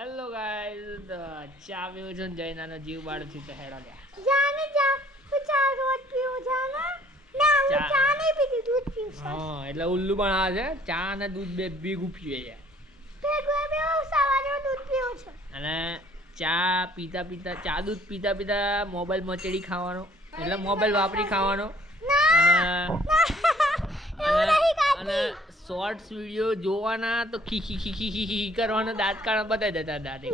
Hello guys, ચા પીવું છું ને જૈનાનો જીવ બાળું છું તો હેડો લ્યા. જાને જા હું ચા રોજ પીવું જાને ના હું ચા નહીં પીતી દૂધ પીવું છું. હા એટલે ઉલ્લુ પણ આ છે, ચા અને દૂધ બે ભેગું પીવે છે. ભેગું પીવું સવારે દૂધ પીવું છું. અને ચા પીતા પીતા ચા દૂધ પીતા પીતા મોબાઈલ મચેડી ખાવાનો, એટલે મોબાઈલ વાપરી ખાવાનો અને શોર્ટ્સ વિડીયો જોવાના તો ખી ખી ખી ખી ખી કરવાનો, દાંત કાઢ બતાવી દેતા દાંત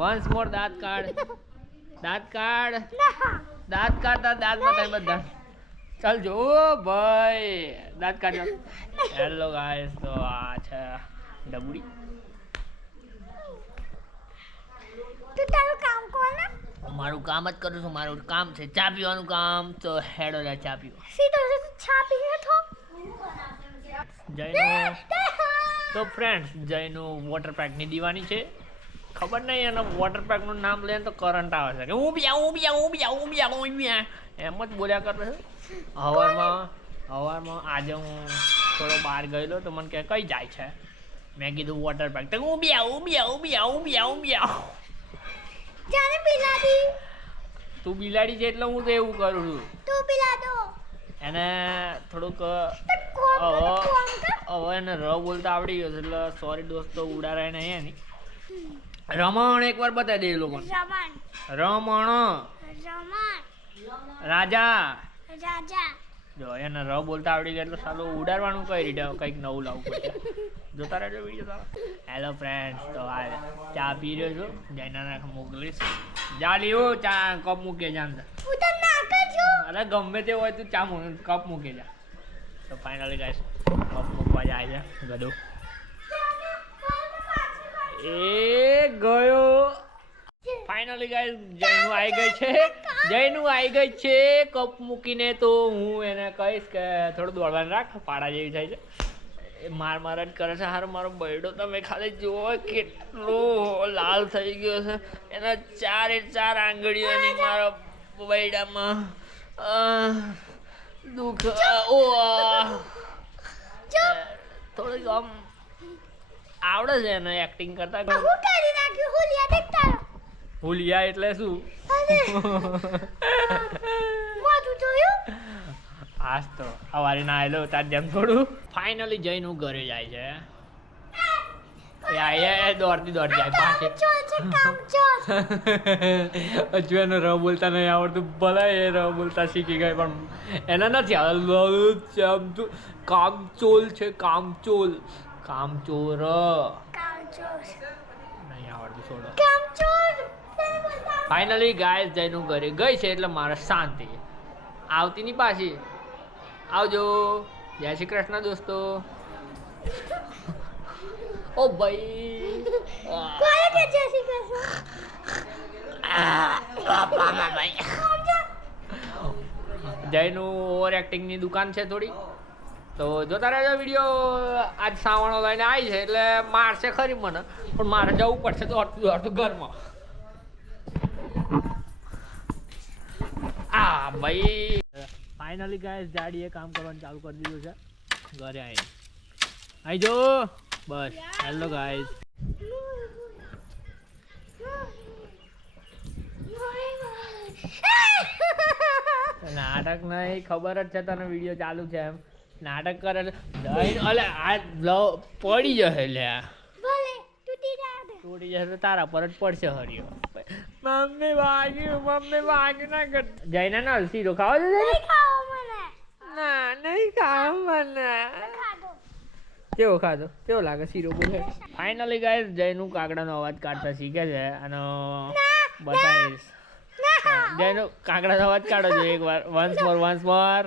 વન્સ મોર દાંત કાઢ દાંત કાઢ દાંત કાઢતા દાંત બતાવી બધા. ચાલ જો ભાઈ દાંત કાઢ. હેલો ગાઈસ, તો આ છે ડબુડી. તું તારું કામ કોણ મારું કામ જ કરું છું, મારું કામ છે ચા પીવાનું કામ. તો હેડો જા ચા પીવા. સીધો ચા પીને થો જયનું તો ફ્રેન્ડ્સ, જયનું વોટર પેકની દીવાની છે. ખબર નહીં એના વોટર પેકનું નામ લે તો કરંટ આવે છે કે હું બી આવું એમ જ બોલ્યા કરતો છે. સવારમાં આજે હું થોડો બહાર ગયેલો તો મને કહે કઈ જાય છે, મેં કીધું વોટર પેક, તો હું બી આવું. જાને બિલાડી તું બિલાડી છે એટલે હું તો એવું કરું છું. તું બિલાડો એને થોડુંક કોમ હવે એને ર બોલતા આવડી ગયો છે એટલે સોરી દોસ્તો ઉડાડાય નહીં એની. રમણ એકવાર બતાવી દે એ લોકોને. રમણ રાજા જો એને ર બોલતા આવડી ગયા એટલે સારું ઉડાડવાનું કઈ રીતે કંઈક નવું લાવવું પડશે. જોતા રહેજો વિડીયો તારો. હેલો ફ્રેન્ડ્સ, તો આ ચા પી રહ્યો છું, જૈનાને મોકલીશ. જા લીવો ચા કપ મૂકે જા અંદર. અરે ગમે તે હોય તું ચા કપ મૂકે જા. તો ફાઇનલી ગાઈસ કપ મૂકવા જાય છે ગધો. એ ગયો. ફાઇનલી ગાઈસ જયનું આવી ગઈ છે કપ મૂકીને. તો હું એને કહીશ કે થોડું દોડવાનું રાખ, પાડા જેવી થાય છે. એ માર જ કરે છે. હારો મારો બૈડો તમે ખાલી જુઓ કેટલો લાલ થઈ ગયો છે. એના ચાર આંગળીઓની મારા બૈડામાં દુઃખ. થોડીક આમ આવડે છે એને એક્ટિંગ કરતા. હુલિયા એટલે શું? આજ તો સવારે ના આવેલો તાર જેમ થોડું. ફાઇનલી જઈને ઘરે જાય છે. દોડતી જાય પાછી. હજુ એને ર બોલતા નહીં આવડતું. ભલે એ ર બોલતા શીખી ગઈ પણ એને નથી આવડતું. કામચોલ છે, કામચોર નહીં આવડતું. છોડો. ફાઇનલી ગાય જયનું ઘરે ગઈ છે એટલે મારે શાંતિ. આવતી ની પાછી. આવજો. જય શ્રી કૃષ્ણ દોસ્તો. ઓ ભાઈ જયનું ઓવર એક્ટિંગની દુકાન છે થોડી, તો જોતા રહેજો વિડીયો. આજ સાવણો લઈને આવી છે એટલે મારશે ખરી મને, પણ મારે જવું પડશે તો અડધું ઘરમાં. ભાઈ ફાઇનલી ગાઈસ ગાડીએ કામ કરવાનું ચાલુ કરી દીધું છે. ઘરે આવી જો બસ. હેલો ગાઈસ, નાટક નહીં, ખબર જ છે તને વિડીયો ચાલુ છે એમ. નાટક કરે અલે આ પડી જશે લે. તૂટી જશે તો તારા પર જ પડશે હરિયો. મમ્મી વાગ્યું ના કર. જઈને ના શીરો ખાવા દે. ના નહીં ખાવ મને. કેવો ખાધો? કેવો લાગે શીરો? બોલે. ફાઇનલી ગાઈસ જયનું કાગડાનો અવાજ કાઢતા શીખે છે અને બતાવીશ. જયનું કાગડાનો અવાજ કાઢો છો એકવાર. વન્સ મોર.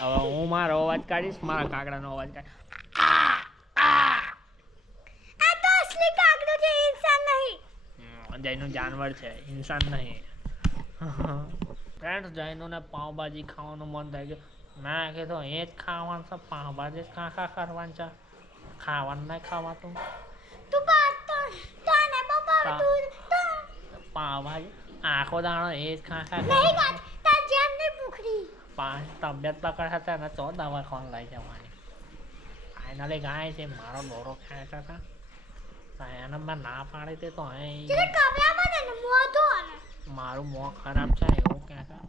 હવે હું મારો અવાજ કાઢીશ, મારા કાગડાનો અવાજ કાઢ. જયનું જાનવર છે, ઇન્સાન નહીં. ફ્રેન્ડ્સ, જયનું ને પાઉંભાજી ખાવાનું મન થાય ગયું. ના કે તો એ જ ખાવાનું છે, પાઉંભાજી ખા કરવાનું છે. ખાવાનું નહીં ખાવાતું. પાઉંભાજી આખો દાણો એ જ ખા. તબિયત પકડ હતા ને તો દવા ખાવાનું લઈ જવાની. ફાઇનલી ગાય છે મારો દોરો ખાય છે. એનામાં ના પાડે તે તો અહીં ચલે કપડા બને ને મોઢો ને મારું મોં ખરાબ છે એવું ક્યાં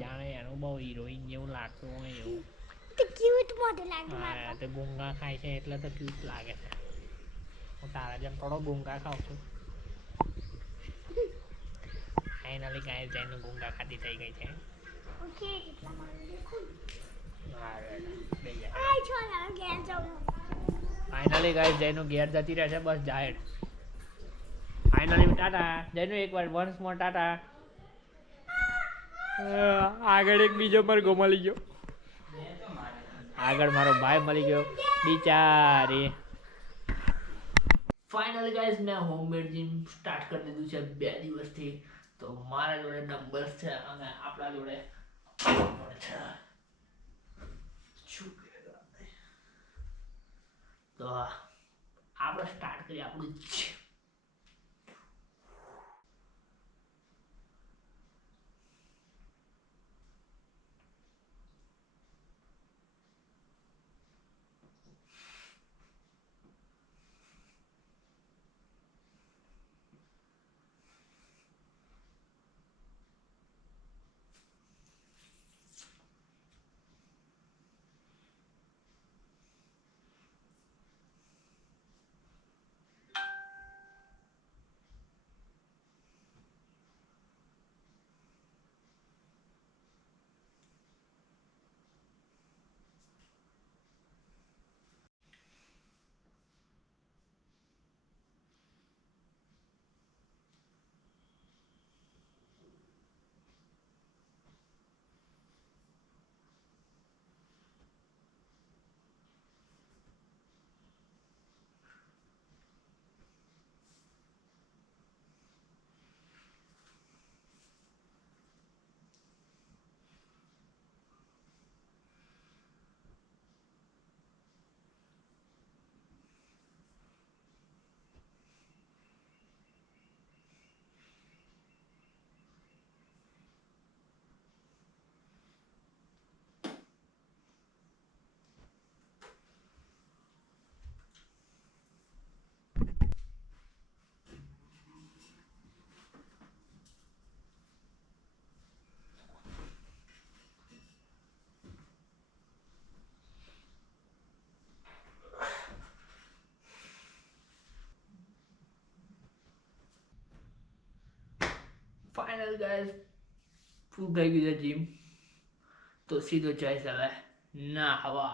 જાણે એનું બહુ હિરોઈન જેવું લાગતું હોય એવું તો ક્યુટ મોઢું લાગે હા મારે તે ગુંગા ખાય છે એટલે તો ક્યુટ લાગે છે હું તારા જેમ થોડો ગુંગા ખાઉં છું ફાઇનલી ગાય જઈને ગુંગા ખાધી થઈ ગઈ છે ઓકે કેટલા મારે દેખું હા બે જાય આય છો ના ગયા જાઉં ફાઇનલી ગાય જયનું ઘેર જતી રહે છે બસ જાહેર ફાઇનલી ટાટા જયનું એકવાર વન્સ મોર ટાટા આગળ એક બીજો પર ગો મળી ગયો આગળ મારો ભાઈ મળી ગયો બિચારી ફાઇનલી ગાઈસ મેં હોમમેડ જીમ સ્ટાર્ટ કરી દીધું છે 2 દિવસથી તો મારા જોડે ડમ્બલ્સ છે અને આપણા જોડે તો આપણે સ્ટાર્ટ કરીએ આપણું ફાઇનલ ગાઈસ ફૂલ થઈ ગયું છે જીમ તો સીધો જઈશ હવે ના હવા